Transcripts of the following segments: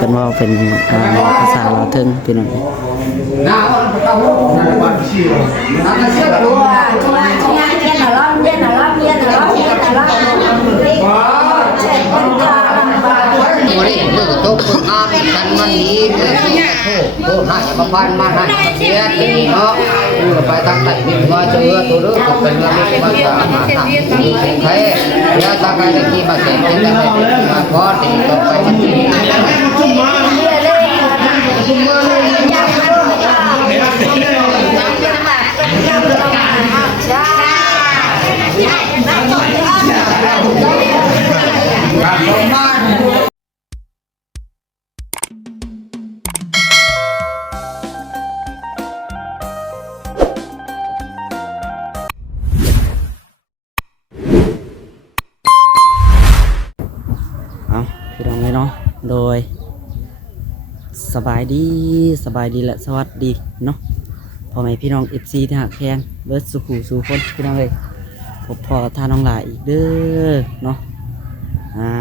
กันว่าเป็นภาษาลาวเทิงพี่น้องโต๊ะคนงามกันมันดีโอ้โหน่าจะมาพันมาให้เสียเนาะไปทางไหนนี่ว่าเจอตัวเลือกเป็นเรื่องที่มาจากมาทางนี้ใครแล้วถ้าใครได้ที่มาเสร็จที่ได้มาพอติดต่อไปมันดีพี่น้องเลยเนาะโดยสบายดีและสวัสดีเนาะพ่อแม่พี่น้อง FC ที่หักแพงเบิร์ดสุขสู่คนพี่น้องเลยพบพอทานน้องหลายอีกเด้อเนาะ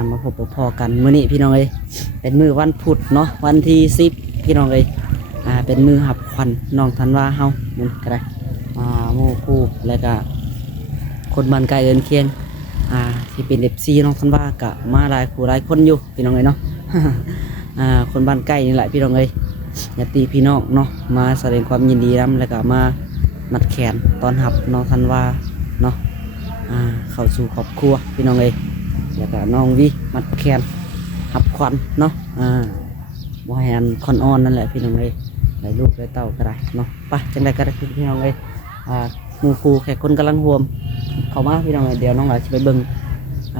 มาพบพอกันมื้อนี้พี่น้องเลยเป็นมื้อวันพุธเนาะวันที่10พี่น้องเลยเป็นมื้อหับขวัญน้องธันวาเฮามันก็ได้หมู่คู่แล้วก็คนบ้านไกลเอิ้นเคียงที่เป็น FC น้องธันวากะมาหลายคู่หลายคนอยู่พี่น้องเลยเนาะ คนบ้านใกล้นี่แหละพี่น้องเลยญาติพี่น้องเนาะมาแสดงความยินดีนำแล้วก็มามัดแขนตอนหับน้องธันวาเนาะเข้าสู่ครอบครัวพี่น้องเลยแล้วก็น้องวิมัดแขนหับขวัญเนาะบ่ให้อันคอนอ่อนนั่นแหละพี่น้องเลยหลายลูกหลายเต้าก็ได้เนาะไปจังใดก็ได้พี่น้องเลยหมู่ครูแขกคนกำลังรวมเข้ามาพี่น้องเลยเดี๋ยวน้องหลานจะไปเบิ่ง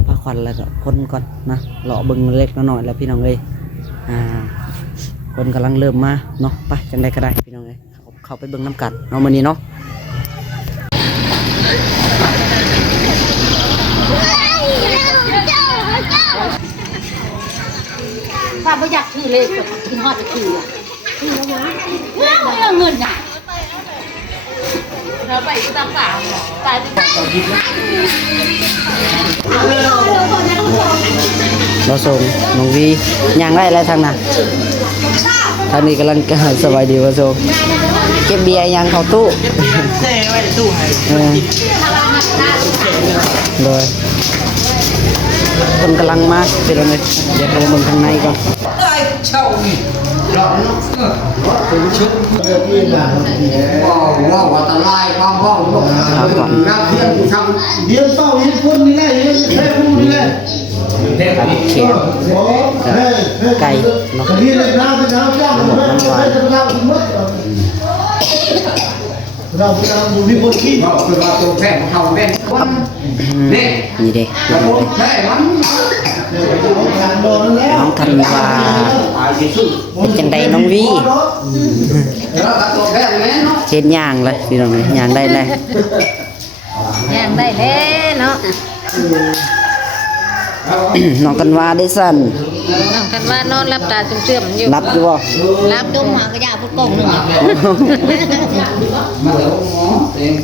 พระขวัญแล้วก็คนก่อนนะเลาะเบิ่งเล็กน้อยแล้วพี่น้องเลยคนกำลังเริ่มมาเนาะไปจังใดก็ได้พี่น้องเลยเข้าไปเบิ่งน้ำกัดเนาะมื้อนี้เนาะป้าไม่อยากถือเลยกินฮอดจะถือเงินอ่ะเราไปตามป่าตายเราส่งน้องวีย่างได้อะไรทางน่ะทางนี้กำลังสบายดีว่าส่งเก็บเบียร์ย่างเข้าตู้เลยคนกำลังมาเป็นอะไรเดี๋ยวเราเบิ่งข้างในก่อนว้าวอันตรายความห้องนักเรียนทำเรียนเต้าเรียนคนนี่แหละเรียนแค่ผู้นี่แหละเขียนไก่เนาะน้ำหวานเราดูมีคนขี้เราคือว่าตัวแท้ของเขาเป็นคนนี่นี่เด็กแท้มันน้องธันวาเป็นจังใดน้องวีเช็ดย่างเลยพี่น้องย่างได้เลยย่างได้แล้วเนาะน้องธันวาได้สั่นน้องธันวานอนรับตาเชื่อมอยู่รับอยู่บ่รับดมหากระยาพุทธกงหนึ่ง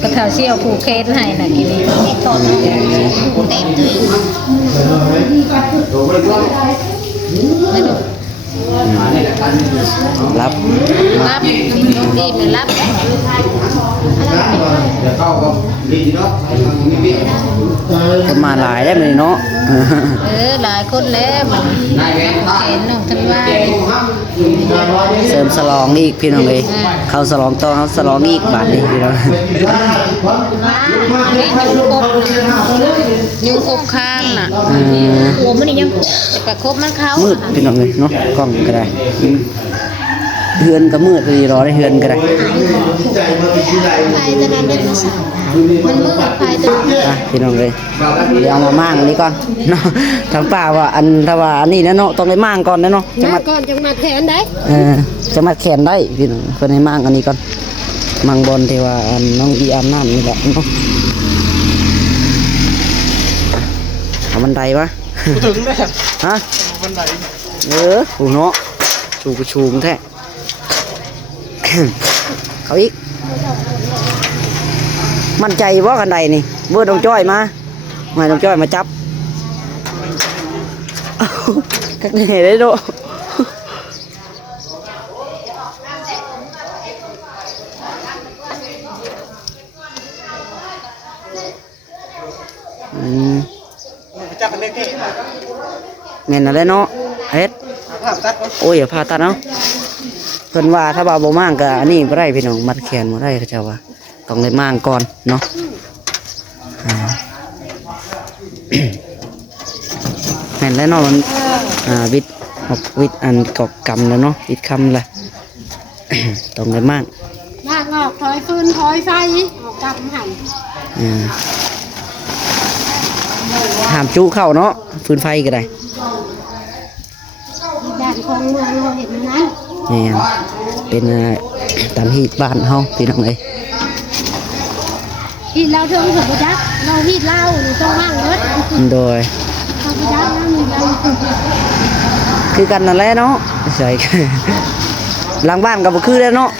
กระเทาเชี่ยวผูกเคสให้น่ะกินนี่ตอนเต็มเลยไม่ดูรับดีมันรับคนมาหลายได้ไหมเนาะหลายคนแล้วมันเห็นน้องธันวาเสริมสลองอีกพี่น้องเลยเขาสลองต่อเขาสลองอีกบาทนี้พี่น้องยุงคบข้างน่ะโอ้มันยังจะประคบมันเขามืดพี่น้องเลยเนาะกล้องก็ได้เฮือนก็มืดเลยรอได้เฮือนก็ได้ไฟตอนนั้นเป็นภาษามันมืดไฟตอนนั้นพี่น้องเลยเดี๋ยวเอามามั่งนี้ก่อนเนาะทางป่าว่าอันถ้าว่าอันนี้นะเนาะต้องได้มั่งก่อนนะเนาะจะมาก่อนจะมาแขนได้จะมาแขนได้พี่น้องคนให้มั่งอันนี้ก่อนมั่งบนที่ว่าอันน้องดีอาบน้ำนี่แหละเนาะเอาบันไดวะถึงได้ฮะบันไดหูเนาะชูงแท้เขาอีกมั่นใจว่ากันใดนี่เบอร์ดงจ้อยมาดงจ้อยมาจับ คักแน่ได้โดจับเป็นเล็กที่ แม่นอะไรเนาะเฮ็ด ภาพตัด โอ้ยอย่าพาตัดเนาะเพิ่นว่าถ้าบ่าบ่มางก็อันนี้บ่ได้พี่น้องมัดแขนบ่ได้เขาเจ้าว่าต้องได้มางก่อนเนาะอ่า แม่นแล้วเนาะมันวิทย์วิทย์อันกอกกำแล้วเนาะวิทย์คำแหละ ต้องได้มาก ลากออกถอยฟืนถอยไฟออกกลับหัน อ่าห้ามจุเข้าเนาะฟืนไฟก็ได้ ด่านของเมืองเราเห็นนั้น แม่นเป็นตามฮีตบ้านเฮาพี่น้องเอ้ย ฮีดเราเทิงสุภจักเราฮีดเราต้องว่างรถ โดย สุภจักเรามีเรา คือกันนั่นแหละเนาะใช่ หลังบ้านก็บ่คือแล้วเนาะ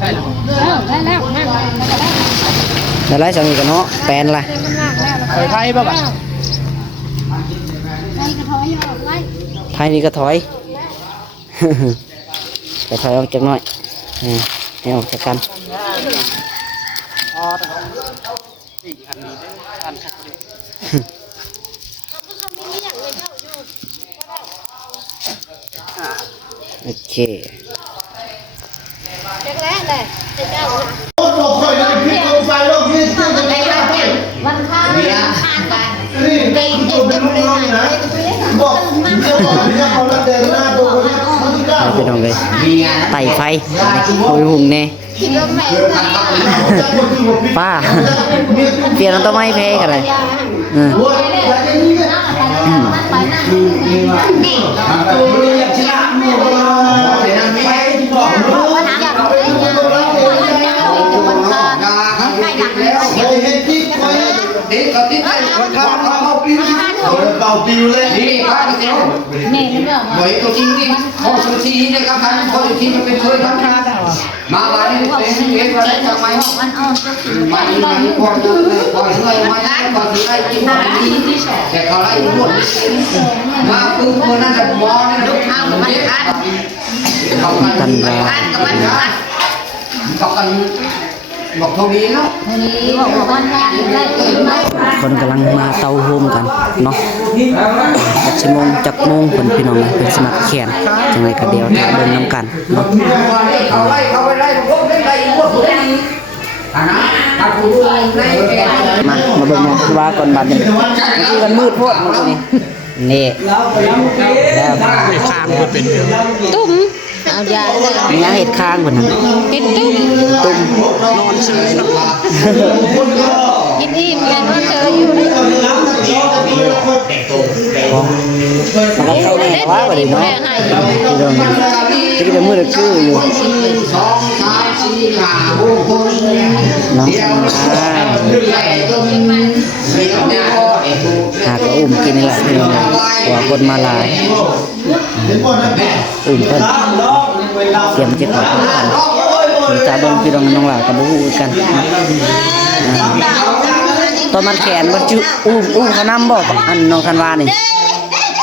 ได้แล้วนั่งแล้ว แล้วไรจังนี้กันเนาะแปลนล่ะ มันว่างแล้ว เคยไทยป่ะบัด ไล่กระถอยออกไล่ ไทยนี่ก็ถอย แต่ถอยออกจากหน่อยให้ออกจากกัน โอเค เด็กแรกเลยเจ้า วันข้างนี่ข้างกันเด็กเด็กเด็กเลยนะบอกเจ้าบอกเนี่ยเขาละเดินหน้าตัวคนนี้คนที่เก้า พี่น้องเลย มีงาน ไต่ไฟหุยหุงเน่ คิดว่าแม่ ป้า เปลี่ยนต้นไม้แพ้กันเลยเออ ไปนั่ง วันอยากได้งานวันเจ้าเดี๋ยววันข้างใกล้หลังแล้ว เดี๋ยว เดี๋ยว เด็กกับที่ไหนคนข้าวเขาปิ้ว เป่าปิวเลย นี่ข้าวเดียว แม่ไม่เลือก หน่วยตัวจริงที่พอสุชีนะครับท่านพอสุชีมันเป็นเคยทำงานมาวันนี้เป็นเวทอะไรทำไม มันอ่อนก็คือ มาอีกมาอีกคนก่อนเลยมาได้ก่อนที่ได้กินดีแต่เขาไล่หมดมาปุ๊บคนนั้นจะมอนี่ลูกข้าวมันกัดเขากัน กันว่า กับมันกัดเขากันบอกเท่านี้เนาะ วันนี้บอกว่าวันงานได้ไหม คนกำลังมาเตาโฮมกันเนาะจักโมงคนพี่น้องเลยเป็นสมัครแขนจังไรก็เดียวถ้าเดินน้ำกันเนาะ เขาไล่เขาไปไล่พวกไล่พวกนี้นะถ้าคุณไล่แก มาเบิ่งหมอคือว่าก่อนบัดนี้คือกันมืดโพดมื้อนี้นี่แล้วข้างก็เป็น ตุ้มเอายาเลย มีหยังเห็ดข้างเพิ่นน่ะ เป็นตุ้ม ตุ้ม นอนเฉยนะ กินอิ่มแล้วก็เจออยู่ใน มันก็เข้าแน่ว่าบ่ได้เนาะพี่น้องจะกินมื้อละคืออยู่ 2 3 4 5 6 คน เนาะ เดี๋ยวใหญ่ตัวมันไม่ต้องเนี่ย หากก็อุ้มกินนี่แหละพี่น้องว่าคนมาหลายอุ้มเพิ่นเสียมจะขอทุกท่านตาเบิ่งพี่น้องน้องหลานก็บ่ฮู้กันตอนมันแขนมันจุอุ้มเขานำบ่อันน้องคันวานี่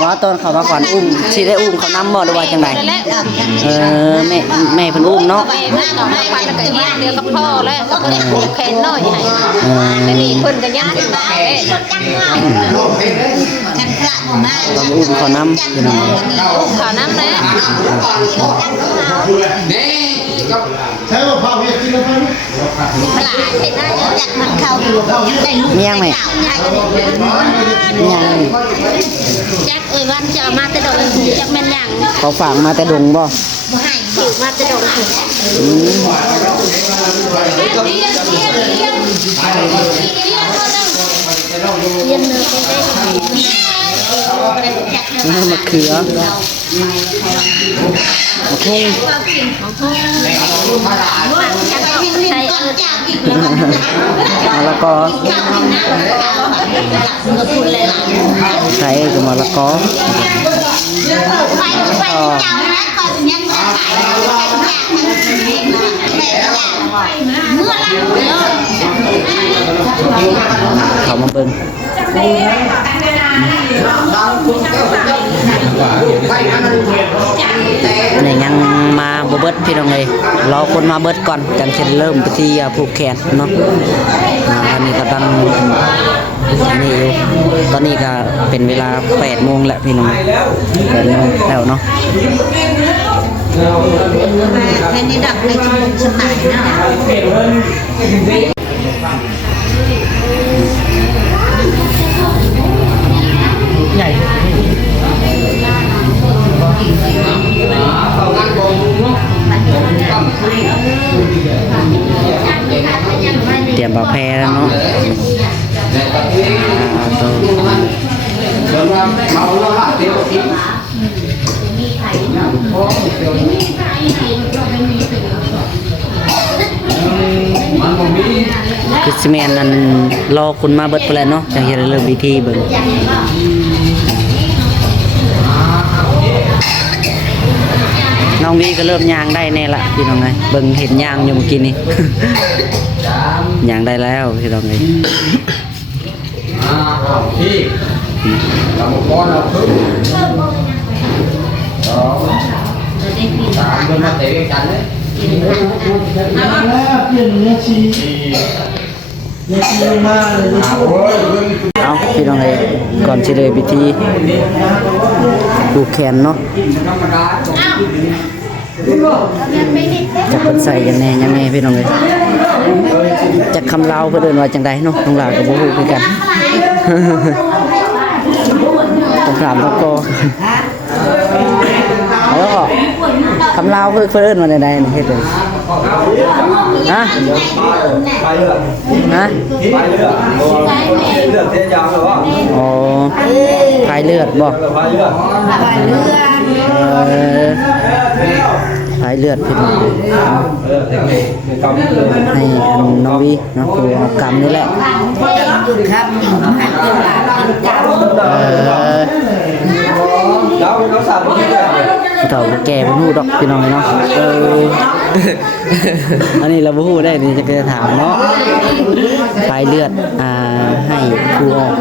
ว่าตอนเขามาก่อนอุ้มสิได้อุ้มเขานำบ่หรือว่าจังไดแม่เพิ่นอุ้มเนาะ ไปหน้าต่อหน้าปันแล้วก็ย่างเดียวกับพ่อแล้วก็แขนน้อยให้แต่นี่เพิ่นก็ย่างตาย ตอนอุ้มเขานำพี่น้อง ขอน้ำนะ นี่กับ ใช้มะพร้าวเห็ดกินแล้วมั้ย หลานเป็นหน้าอยากมันเข้าอยู่ได้ลูก มียังไหมมียัง แจ็ควันจะมาแต่ดอกจักแม่นยัง เขาฝากมาแต่ดงบ่ ให้ถือมาแต่ดอก อืม เรียนเนื้อไปได้ มะเขือมะเขือ ใช่ มะละกอใส่กับมะละกอเขามาเบิ่งเนี่ยยังมาบ่เบิดพี่น้องเลยรอคนมาเบิดก่อนจังจะเริ่มพิธีผูกแขนเนาะอันนี้ก็ตั้งนี่อยู่ตอนนี้ก็เป็นเวลา8 โมงแล้วพี่น้อง8 โมงแล้วเนาะ แค่นี้ดับในชุมชนสมัยนะ ใหญ่ เตรียมปลาแพแล้วเนาะตัว เมาแล้วล่ะเดี๋ยวกิน คือสิแม่นนั่นรอคนมาเบิดไปแล้วเนาะจังจะได้เริ่มพิธีเบิ่งน้องวีก็เริ่มย่างได้แน่ละพี่น้องไงเบิ่งเห็นย่างอยู่เมื่อกี้นี่ ย่างได้แล้วพี่น้องไง พี่เราบอกว่าเราพึ่งตามเดินมาเตะกันเลย แล้วเปลี่ยนเนี่ยชีเนี่ยชีมาเลย เอาพี่น้องไงก่อนสิเลยพิธีผูกแขนเนาะจะเพิ่นใส่กันแน่ยังไงพี่น้องเลยจะคำลาวเพิ่นเอิ้นว่าจังไดเนาะน้องลาวก็บ่ฮู้คือกัน ต้องถามตะโกแล้วก็คำลาวเพิ่นเอิ้นว่าจังไดนี่เฮ็ดเลยฮะฮะ เลือดเสียยาวหรือว่า อ๋อพายเลือดบ่ พายเลือด พายเลือดพี่น้องให้น้องวีน้องครูเอากรรมนี่แหละเราสามคนเนี่ย เต่าแก่บ่ฮู้ดอกพี่น้องเนาะอันนี้เราบ่ฮู้ได้นี่จะถามเนาะพายเลือดให้ครูออก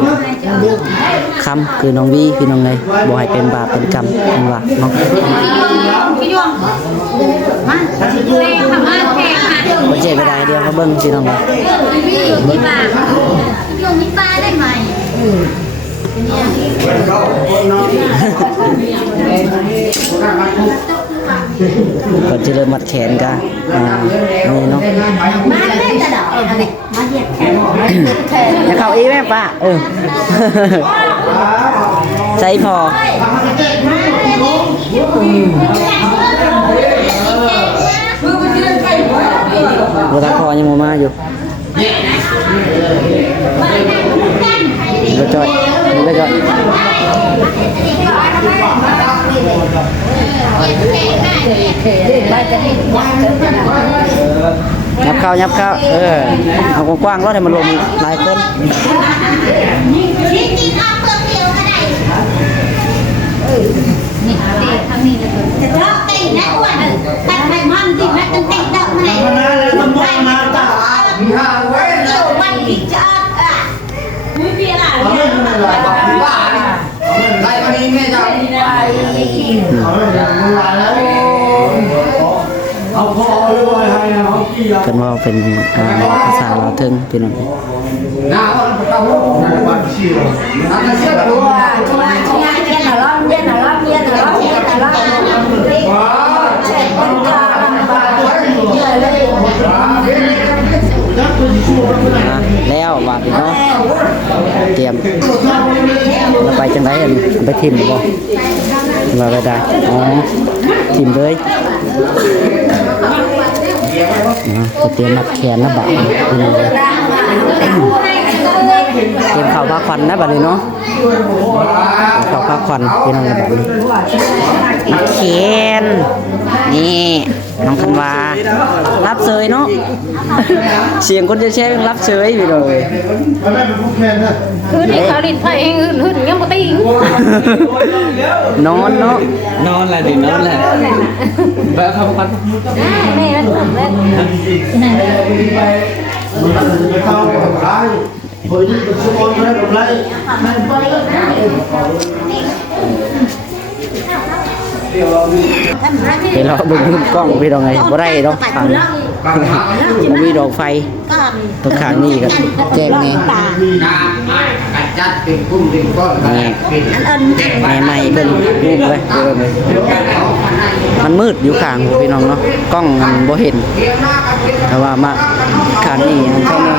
คำคือน้องวีพี่น้องเลยบ่ให้เป็นบาปเป็นกรรมเป็นว่าเนาะบ่เจ็บไปได้เดียวก็เบิ่งพี่น้องเลย มีปลาได้ไหม ก่อนจะเริ่มมัดแขนกันนี่เนาะ มาได้แต่ดอกอะไรมาเหยียดแขนแขน จะเข้าอีแม่ป้าใจพอเราตาคอยังมาอยู่ก็จอยก็จอยยับเข้าเอากว้างๆแล้วให้มันลงหลายคนจะชอบตีนะอ้วนตัดไปมันติดนะตั้งติดดอกมาเลยมาต่อมีห้าไว้เดี๋ยวมันพิจารณาไม่เปลี่ยนอะไรบ้าไรวันนี้แม่จะเอาพอเลยให้เอากี่ เป็นว่าเป็นภาษาลาวเทิงพี่น้อง น้าวันเก่าวัน ชีว น้าเชื่อตัว แล้วบาดนี้เนาะเตรียมไปจังไดอันไปทิ่มบ่มาไปได้อ๋อทิ่มเลยก็เตรียมมัดแขนนะบาดพี่น้องเลย เตรียมข้าวพักควันนะบัดนี้เนาะข้าวพักควันพี่น้องบัดนี้น้ำเขียนนี่น้องคันวารับเฉยเนาะเสียงคนจะแช่งรับเฉยอยู่เลย มันไม่เป็นผู้แทนนะ คือนี่เขาลิ้นไฟหึ่นยังบ่ติง นอนเนาะ นอนแหละดินอนแหละแบบเขาพัด แม่มันผมแล้ว ไปเข้ากับร้ายเฮ้ยนี่เป็นชั่วโมงไม่ได้กับไร เห็นเราเบิ่งมุมกล้องพี่น้องไงบ่ได้ดอกทางบ่มีดอกไฟตรงข้างนี้ก็แจ้งแน่ การจัดเป็นกลุ่มเป็นก้อนกันเป็น แม่ใหม่เพิ่นรูปเลยมันมืดอยู่ข้างพี่น้องเนาะกล้องมันบ่เห็นแต่ว่ามาข้างนี้มันเข้ามา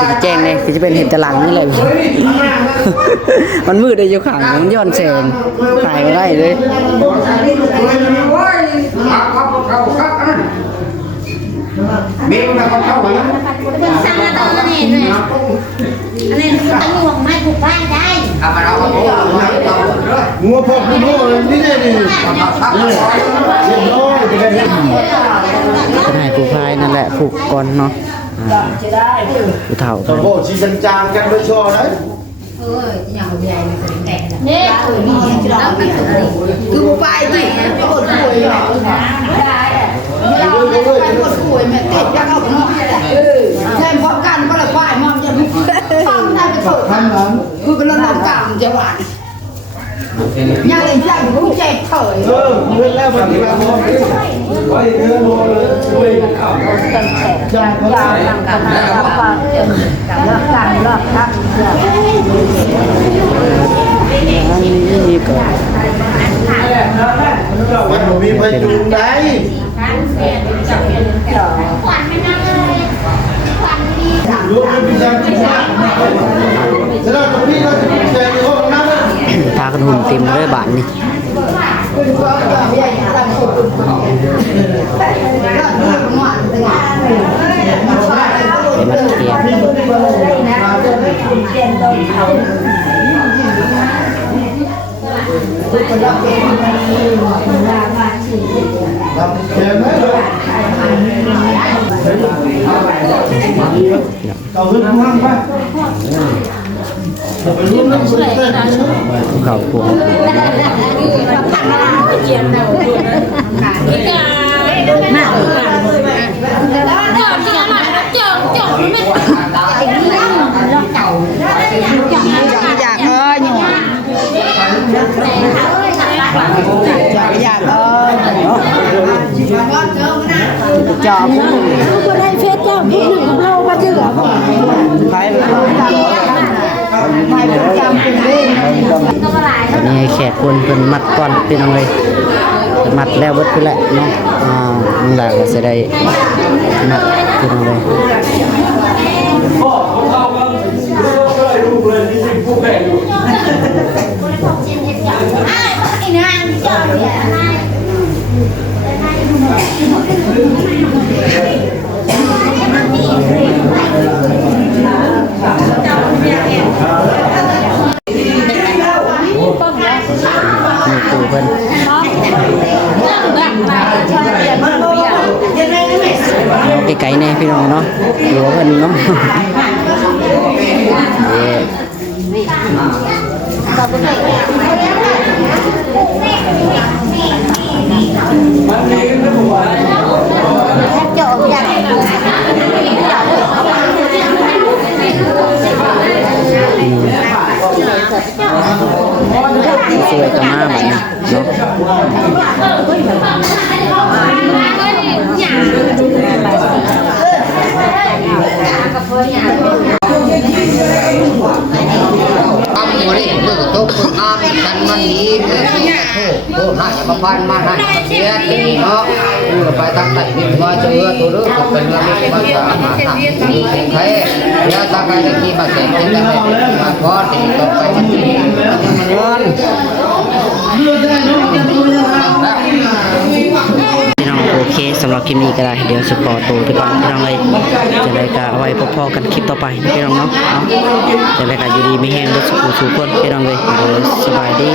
สิแจ้งเลยสิจะเป็นเห็นแตะหลังนี่แหละ มันมืดได้อยู่ข้างมันย้อนแสงถ่ายบ่ได้เลย มีมันก็เข้าไป สั่งมาตัวนี่เลยอันนี้คือตะลวงไม้ผูกผ้าได้ ทำมาเราก็โง่เราเด้อ งัวพอกงัวนี่เนี่ยนี่ พัก เรียบร้อยจะได้เห็น ก็ให้ผู้พายนั่นแหละผูกก่อนเนาะผู้เฒ่า ตะโพชีจางๆกันไปช่อนะ เนี่ยคือนี่แล้วมันคือไปสิปวดป่วยหรอเราไม่ได้ปวดป่วยแม่ติดยังเอาหน่อยใช่พร้อมกันก็เลยฝ่ายมองจะฟังได้ไปเถอะ ทำนั้น คือเป็นเรื่องกลางจังหวัดยาเลยจังรู้เจ็บเฉย เรื่องแล้วมันแล้วมัน ไว้เนื้อโลเลยช่วยข้าว จางเขา อันนี้ก็ มันมีไปจูงได้ ขวัญไม่นั่งเลยขวัญดี รู้เป็นพิจารณาฉะนั้นตรงนี้เราจะพิจารณาห้องน้ำ พากันหุ่นเต็มเลยบาทนี่ คือว่าใหญ่ตั้งคนก็หวานเลย เห็นมันเทียน ทำแค่ไหนเอาเรื่องห้างไปไปรู้เรื่องสุดเต้น เข่าพวง อยากอยู่อยากจอบก็ได้เฟซเจ้าพี่หนึ่งของเรามาเจอผมไปประจำเป็นเรื่อง ตอนนี้ให้แขกคนเป็นมัดก่อนเป็นอะไรมัดแล้วเบิดไปแล้วเนาะนั่นแหละก็จะได้มัดเป็นอะไร พ่อเขาเข้ากันก็เลยลูกเลยที่สิ่งผู้แข่งอยู่ ไอ้นางจอดเนี่ยนาย มีตูเพิ่นเอาไกลๆแน่พี่น้องเนาะหรือว่าเพิ่นเนาะเย้ จอดอย่าง สวยกับมาแบบนี้เนาะ ทำตัวนี้เพื่อตกคนอ้ามกันมันนี้เพื่อโทษให้มาพันมาให้เสียเนาะไปตั้งแต่มีมาเจอตัวเรื่องเป็นเรื่องที่มาสามาทำมีแค่ยาตาไปตะกี้มาเสร็จที่ได้มาพอติดต่อไปมันเงิน พี่น้องโอเคสำ หรับคลิปนี้ก็ได้เดี๋ยวจะขอตัวไปก่อนพี่น้องเลยจะได้ก็เอาไว้พบพอกันคลิปต่อไปพี่น้องเนาะจะได้ก็อยู่ดีไม่แห้งรถสุขุสุขคนพี่น้องเลยสบายดี